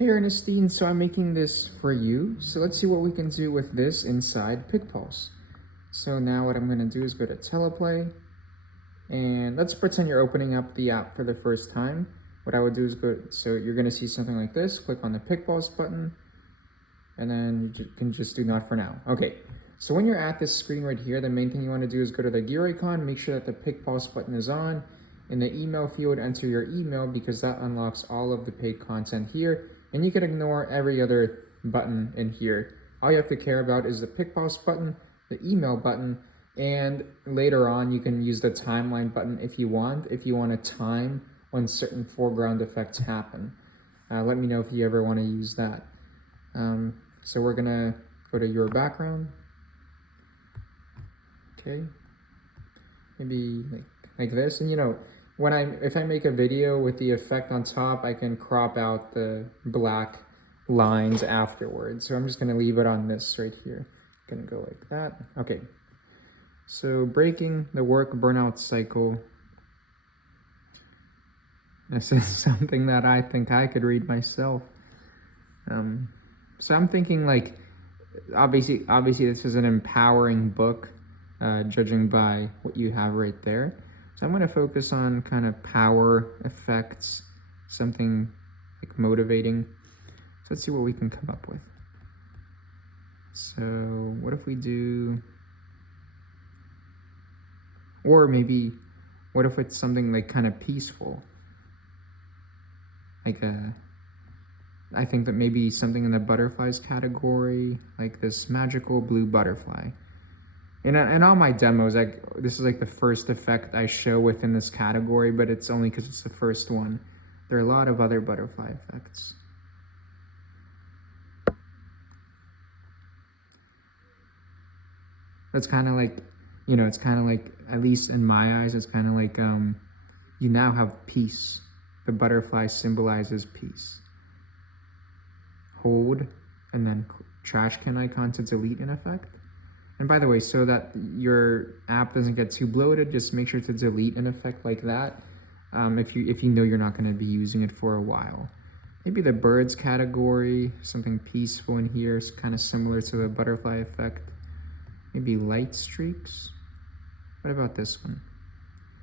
Hey Ernestine, so I'm making this for you. So let's see what we can do with this inside PicPulse. So now what I'm going to do is go to Teleplay, and let's pretend you're opening up the app for the first time. What I would do is so you're going to see something like this, click on the PicPulse button, and then you can just do not for now. Okay, so when you're at this screen right here, the main thing you want to do is go to the gear icon, make sure that the PicPulse button is on. In the email field, enter your email because that unlocks all of the paid content here, and you can ignore every other button in here. All you have to care about is the PicPulse button, the email button, and later on you can use the timeline button if you want to time when certain foreground effects happen. Let me know if you ever want to use that. So we're gonna go to your background. Okay, maybe like this, and if I make a video with the effect on top, I can crop out the black lines afterwards. So I'm just gonna leave it on this right here. Gonna go like that. Okay. So breaking the work burnout cycle. This is something that I think I could read myself. So I'm thinking like, obviously this is an empowering book, judging by what you have right there. So I'm going to focus on kind of power effects, something like motivating. So let's see what we can come up with. So what if we do, or maybe what if it's something like kind of peaceful? Like I think that maybe something in the butterflies category, like this magical blue butterfly. In all my demos, this is like the first effect I show within this category, but it's only because it's the first one. There are a lot of other butterfly effects. That's kind of like, it's kind of like, at least in my eyes, it's kind of like you now have peace. The butterfly symbolizes peace. Hold, and then trash can icon to delete an effect. And by the way, so that your app doesn't get too bloated, just make sure to delete an effect like that if you know you're not going to be using it for a while. Maybe the birds category, something peaceful in here, is kind of similar to the butterfly effect. Maybe light streaks. What about this one?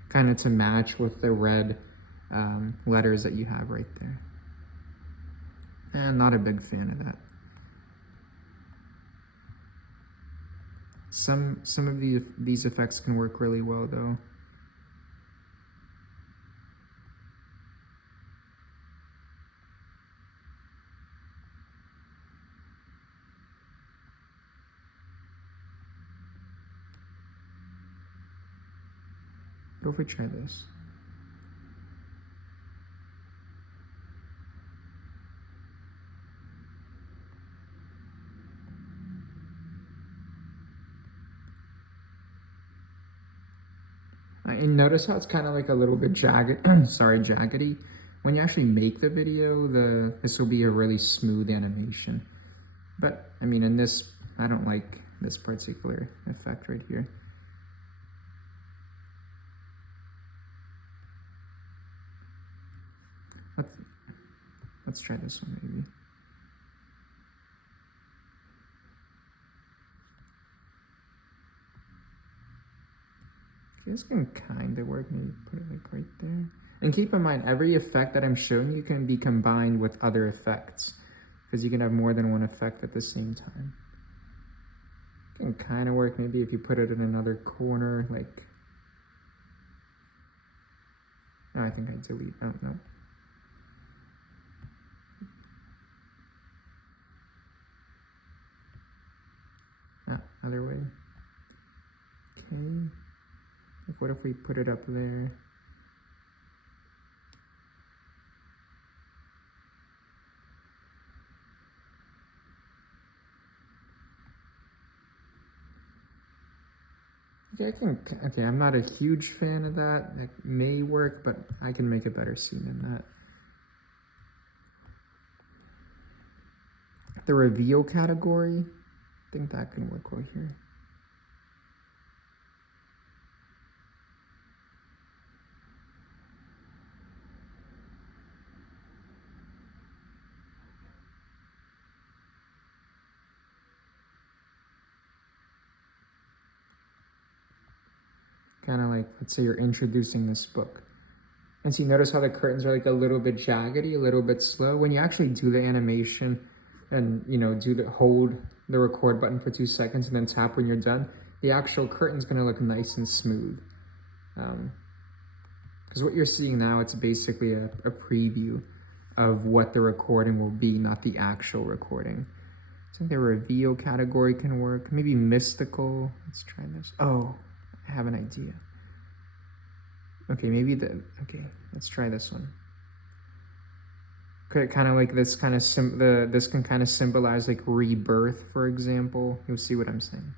Kind of to match with the red letters that you have right there. And not a big fan of that. Some of these effects can work really well though. What if we try this? And notice how it's kind of like a little bit jagged, jaggedy. When you actually make the video, this will be a really smooth animation. But I mean, in this, I don't like this particular effect right here. Let's try this one maybe. Okay, this can kind of work. Maybe put it like right there. And keep in mind, every effect that I'm showing you can be combined with other effects, because you can have more than one effect at the same time. It can kind of work maybe if you put it in another corner, like, oh, I think I delete, oh no. Ah, other way. Okay, like what if we put it up there? Okay, I'm not a huge fan of that. That may work, but I can make a better scene than that. The reveal category, I think that can work well here. kind of like, let's say you're introducing this book. And so you notice how the curtains are like a little bit jaggedy, a little bit slow. When you actually do the animation and, you know, hold the record button for 2 seconds and then tap when you're done, the actual curtain's gonna look nice and smooth. Because what you're seeing now, it's basically a preview of what the recording will be, not the actual recording. I think the reveal category can work. Maybe mystical. Let's try this. Oh, I have an idea. Okay, okay, let's try this one. Okay, kind of like this kind of this can kind of symbolize like rebirth, for example. You'll see what I'm saying.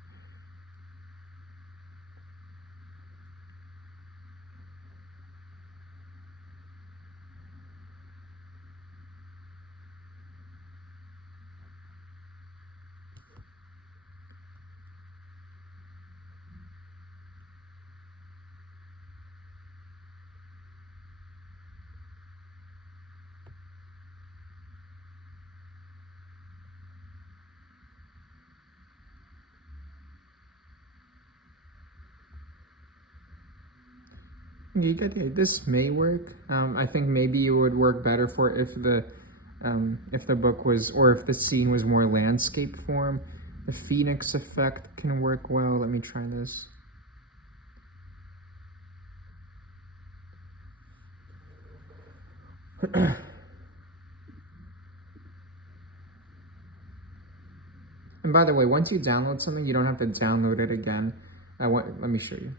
You get the, this may work. I think maybe it would work better for if the book was, or if the scene was more landscape form. The Phoenix effect can work well. Let me try this. And by the way, once you download something, you don't have to download it again. Let me show you.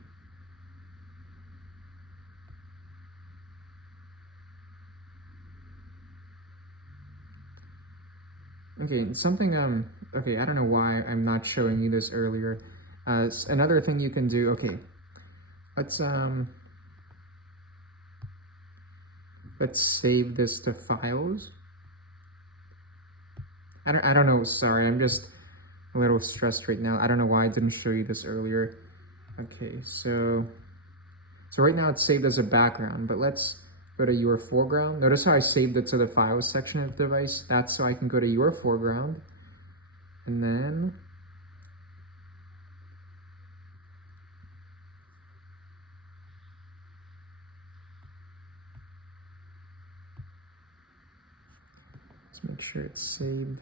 Okay, something, okay, I don't know why I'm not showing you this earlier. Another thing you can do, okay, let's save this to files. I don't know, sorry, I'm just a little stressed right now. I don't know why I didn't show you this earlier. Okay, so right now it's saved as a background, but let's go to your foreground. Notice how I saved it to the files section of the device. That's so I can go to your foreground. And then let's make sure it's saved.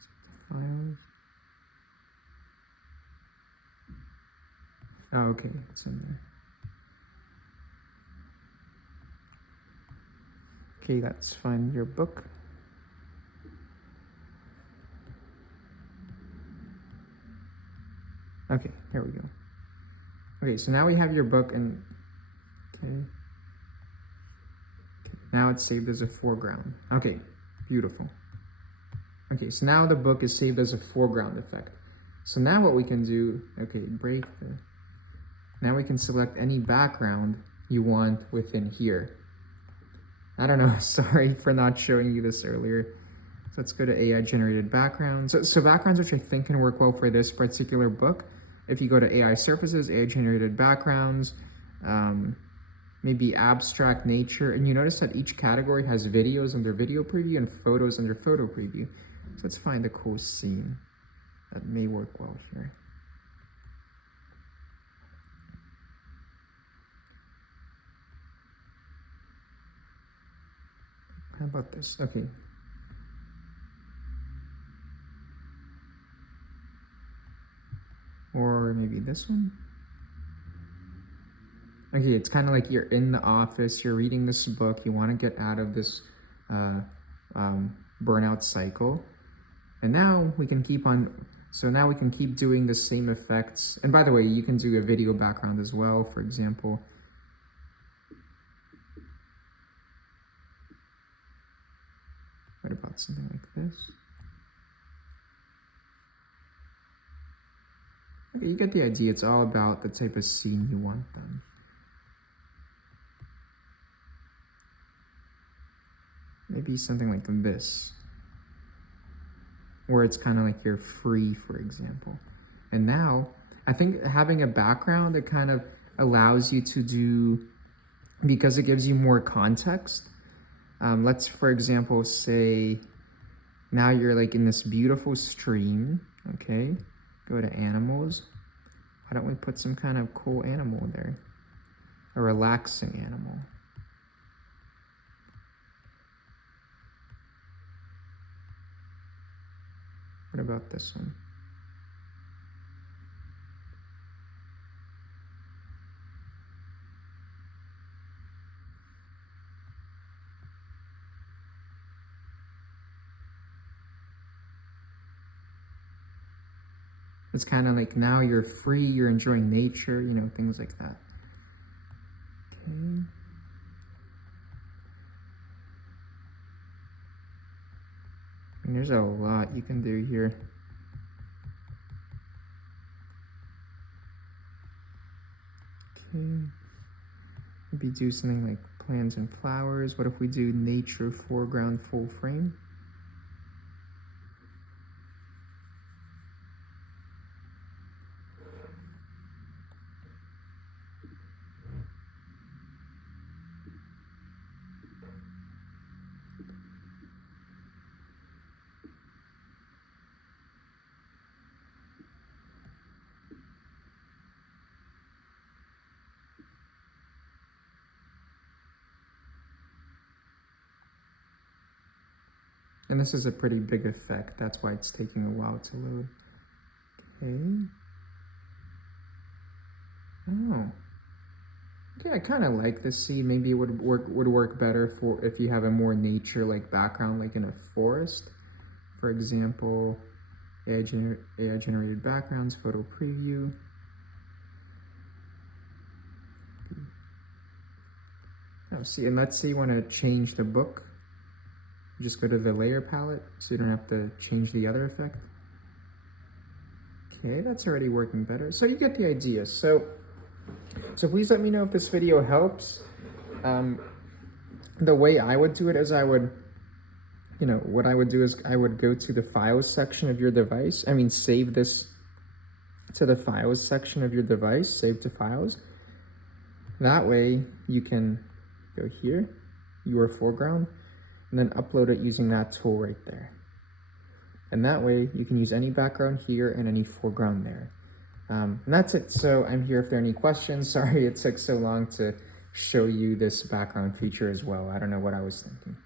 Save the files. Oh, okay, it's in there. Okay, let's find your book. Okay, here we go. Okay, so now we have your book and, okay, now it's saved as a foreground. Okay, beautiful. Okay, so now the book is saved as a foreground effect. So now what we can do, okay, now we can select any background you want within here. I don't know, sorry for not showing you this earlier. So let's go to AI generated backgrounds. So backgrounds, which I think can work well for this particular book. If you go to AI surfaces, AI generated backgrounds, maybe abstract nature, and you notice that each category has videos under video preview and photos under photo preview. So let's find a cool scene that may work well here. How about this? Okay. Or maybe this one? Okay, it's kind of like you're in the office, you're reading this book, you want to get out of this burnout cycle. And now we can keep on, so now we can keep doing the same effects. And by the way, you can do a video background as well, for example. What about something like this? Okay, you get the idea. It's all about the type of scene you want done. Maybe something like this, where it's kind of like you're free, for example. And now, I think having a background, it kind of allows you to do, because it gives you more context. Let's, for example, say now you're like in this beautiful stream, okay? Go to animals. Why don't we put some kind of cool animal there? A relaxing animal. What about this one? It's kind of like now you're free, you're enjoying nature, you know, things like that. Okay. And there's a lot you can do here. Okay. Maybe do something like plants and flowers. What if we do nature foreground full frame? And this is a pretty big effect. That's why it's taking a while to load. Okay. Oh. Okay, I kind of like this seed. Maybe it would work better for if you have a more nature-like background, like in a forest. For example, AI generated backgrounds, photo preview. Oh, see, and let's say you want to change the book. Just go to the layer palette so you don't have to change the other effect. Okay, that's already working better. So you get the idea. So please let me know if this video helps. The way I would do it is what I would do is I would go to the files section of your device. Save this to the files section of your device, save to files. That way you can go here, your foreground, and then upload it using that tool right there. And that way you can use any background here and any foreground there. And that's it. So I'm here if there are any questions. Sorry it took so long to show you this background feature as well. I don't know what I was thinking.